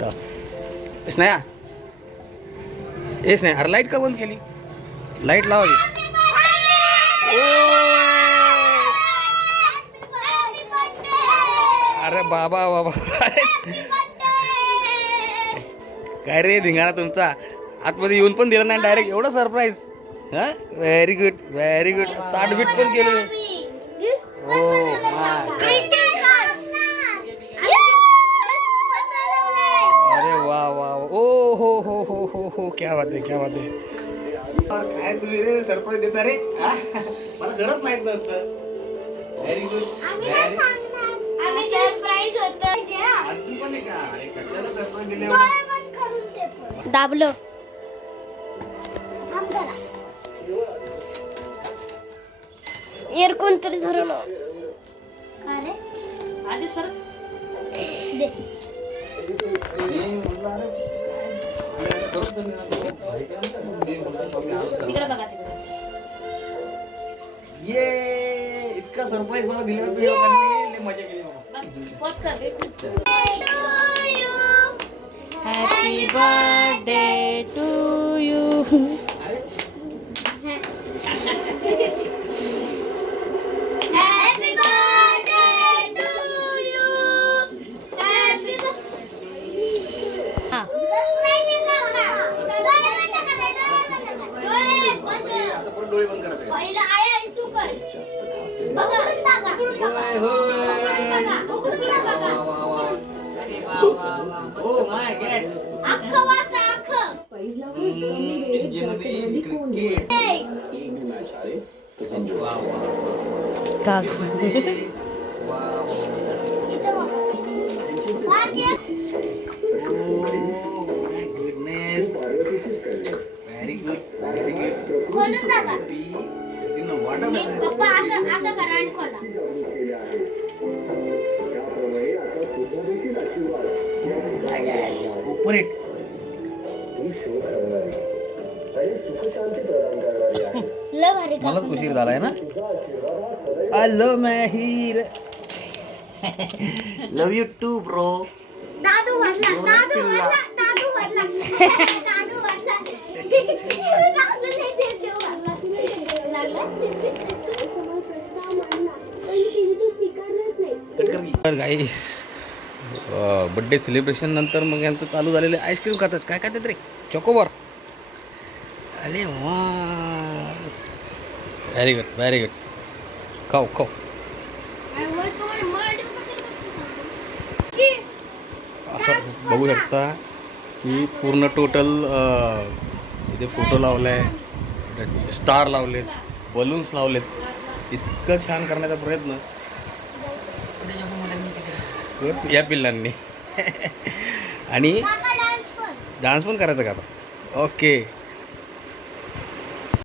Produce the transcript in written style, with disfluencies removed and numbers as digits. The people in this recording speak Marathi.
कुठं स्नेहा स्नेहा अरे लाईट का बंद केली लाईट लावावी अरे बाबा बाबा काय रे धिंगाणा तुमचा आतमध्ये येऊन पण दिला नाही डायरेक्ट एवढं सरप्राईज हां व्हेरी गुड ताटबीट पण केलं हो अरे वा वा ओ हो क्या बात आहे काय तुम्ही रे सरप्राईज देता रे मला खरंच माहित नव्हतं व्हेरी गुड सरप्राईज होतं अजून पण आहे का अरे कशाला सरप्राईज दिले दाबलं एर कोणतरी धरलं का रे आधी सर दे तिकडे बघा ये इतका सरप्राईज मला दिला तू लोकांनी लय मजा केली बाबा पोच कर happy birthday to you happy birthday to you happy आता परत डोळे बंद करायचे पहिला आया तू कर बघा ओ माय गॉड अख्खं वाचा अख्खं क्रिकेट का व्हेरी गुड खोलून टाका पप्पा असं करा आणि खोला ओपन इट लय भारी मलाच उशीर झालाय ना आय लव माहीर लव यू टू ब्रो दादू वाटला दादू वाटला गाईस बड्डे सेलिब्रेशन नंतर मग यांचं चालू झालेले आईस्क्रीम खातात काय खातात रे चॉकोबार अरे वा व्हेरी गुड खाऊ असं बघू शकता की पूर्ण टोटल इथे फोटो लावलाय स्टार लावलेत बलून्स लावलेत इतकं छान करण्याचा प्रयत्न या पिल्लांनी आणि डान्स पण करायचा का आता ओके